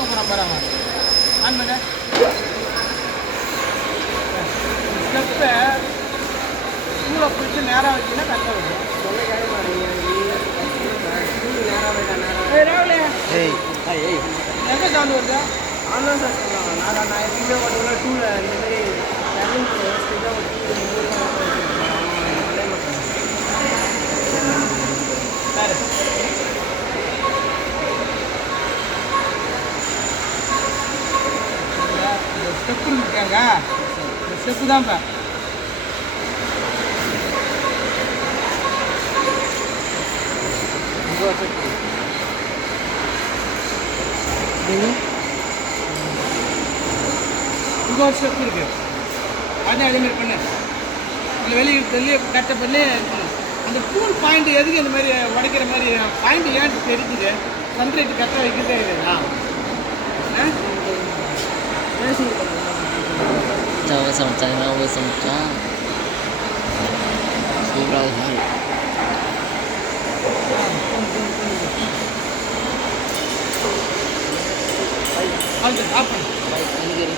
வாங்க போகிறான் பாருங்க ஆன் பண்ண ஸ்டெப்பை ஸ்கூலை பிடிச்சி நேராக வச்சுன்னா கரெக்டாக இருக்கும் சொல்ல கேட்க மாட்டேங்க நேராக போயிட்டா நேராக ராவிலே எங்கே சவுண்டு வருது ஆன்லைன் சார் சொல்லுவாங்க நான் எப்பயுமே பார்த்தீங்கன்னா டூவில் இந்தமாரி ரன்னிங் ஸ்பீடாக ஒரு சார் ஸ்டெப்பு இருக்காங்க இந்த ஸ்டெப்பு தான்ப்பா இங்கே ஒரு ஸ்டெப் இருக்கு அதேமாதிரி பண்ணு அந்த வெளியே கட்ட பண்ணி இருக்கணும் அந்த பூல் பாயிண்ட் எதுக்கு இந்த மாதிரி உடைக்கிற மாதிரி பாயிண்ட் ஏன் தெரிஞ்சுது சன்ரைட் கரெக்டாக வைக்கிறதே இல்லைங்களா அது ஆஃப் பண்ணு